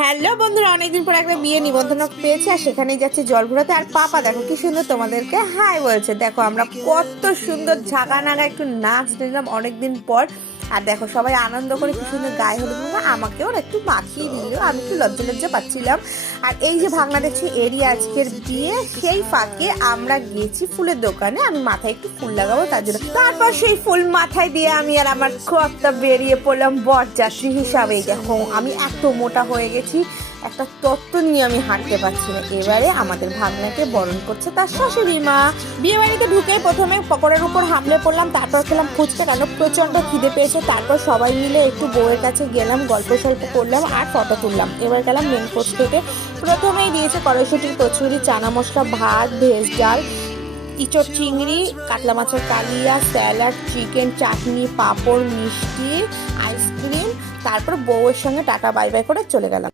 Hello বন্ধুরা, অনেকদিন পর একটা বিয়ে নিমন্ত্রণ পেয়েছে আর সেখানেই যাচ্ছে জল ঘোরাতে। আর পাপা দেখো কি সুন্দর তোমাদেরকে হাই বলছে। দেখো আমরা কত সুন্দর ঝাগা নাগা একটু নাচ নিলাম অনেকদিন পর। আর দেখো সবাই আনন্দ করে কি সুন্দর গায়ে হলুদ মাখা, আমাকেও একটু মাখিয়ে দিল, আমি একটু লজ্জা লজ্জা পাচ্ছিলাম। আর এই যে ভাঙনা দেখছি এরই আজকের বিয়ে, সেই ফাঁকে আমরা গেছি ফুলের দোকানে, আমি মাথায় একটু ফুল লাগাবো তার জন্য। তারপর সেই ফুল মাথায় দিয়ে আমি আর আমার কর্তা বেরিয়ে পড়লাম বরযাত্রী হিসাবে। দেখো আমি এত মোটা হয়ে গেছি, একটা তত্ত্ব নিয়ে আমি হাঁটতে পারছি না। এবারে আমাদের ভাগনাকে বরণ করছে তার শাশুড়ি মা। বিয়ে বাড়িতে ঢুকে প্রথমে পকোড়ার উপর হামলে পড়লাম, তারপর খেলাম ফুচকা, কেন প্রচন্ড খিদে পেয়েছে। তারপর সবাই মিলে একটু বউয়ের কাছে গেলাম, গল্প সল্প করলাম আর ফটো তুললাম। এবার গেলাম মেন কোর্স থেকে। প্রথমেই দিয়েছে কড়াইশুটির কচুরি, চানা মশলা, ভাত, ভেজ ডাল, ইঁচড় চিংড়ি, কাতলা মাছের কালিয়া, স্যালাড, চিকেন, চাটনি, পাঁপড়, মিষ্টি, আইসক্রিম। তারপর বউয়ের সঙ্গে টাটা বাই বাই করে চলে গেলাম।